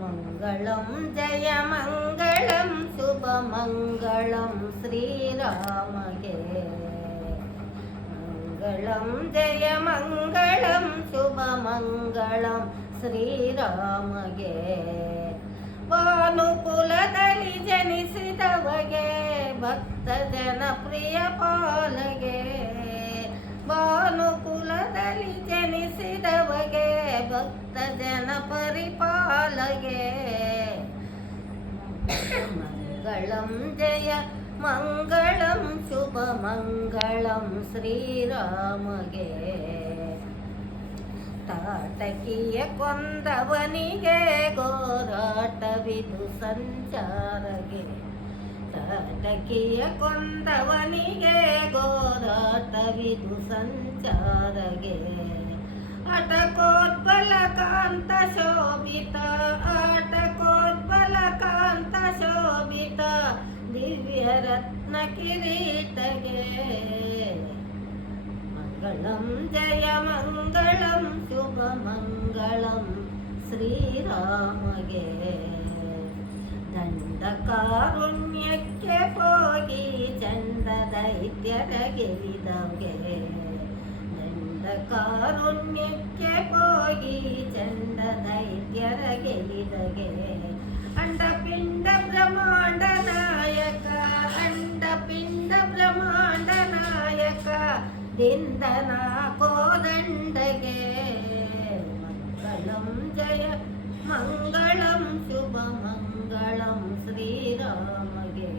ಮಂಗಳಂ ಜಯ ಮಂಗಳಂ ಶುಭ ಮಂಗಳಂ ಶ್ರೀರಾಮಗೆ ಮಂಗಳಂ ಜಯ ಮಂಗಳಂ ಶುಭ ಮಂಗಳಂ ಶ್ರೀರಾಮಗೆ ಭಾನುಕುಲದಲ್ಲಿ ಜನಿಸಿದವಗೆ ಭಕ್ತ ಜನಪ್ರಿಯ ಪಾಲಗೆ ಭಾನುಕುಲದಲ್ಲಿ ಜನಿಸಿದವಗೆ ಭಕ್ತ ಜನ ಪರಿಪಾಲಗೆ ಮಂಗಳಂ ಜಯ ಮಂಗಳಂ ಶುಭ ಮಂಗಳಂ ಶ್ರೀರಾಮಗೆ ತಾಟಕಿಯ ಕೊಂದವನಿಗೆ ಗೋರಾಟವಿದು ಸಂಚಾರಗೆ ತಾಟಕಿಯ ಕೊಂದವನಿಗೆ ಗೋರಾಟವಿದು ಸಂಚಾರಗೆ ಅಟಕೋದ್ಬಲ ಕಾಂತ ಶೋಭಿತ ಆಟಕೋದ್ಬಲ ಕಾಂತ ಶೋಭಿತ ದಿವ್ಯ ರತ್ನ ಕಿರೀಟಗೆ ಮಂಗಳಂ ಜಯ ಮಂಗಳಂ ಶುಭ ಮಂಗಳಂ ಶ್ರೀರಾಮಗೆ ದಂಡ ಕಾರುಣ್ಯಕ್ಕೆ ಹೋಗಿ ಚಂಡ ದೈತ್ಯರ ಗೆಲಿದವ್ಗೆ ದಂಡ ಕಾರುಣ್ಯಕ್ಕೆ ಹೋಗಿ ಚಂಡ ದೈತ್ಯರ ಗೆಲಿದಗೆ ಅಂಡಪಿಂಡ ಬ್ರಹ್ಮಾಂಡ ನಾಯಕ ಅಂಡಪಿಂಡ ಬ್ರಹ್ಮಾಂಡ ನಾಯಕ ದಿಂದನ ಕೋದಂಡಗೆ ಮಂಗಳಂ ಜಯ ಮಂಗಳಂ ಶುಭ ಮಂಗಳಂ ಶ್ರೀರಾಮಗೆ.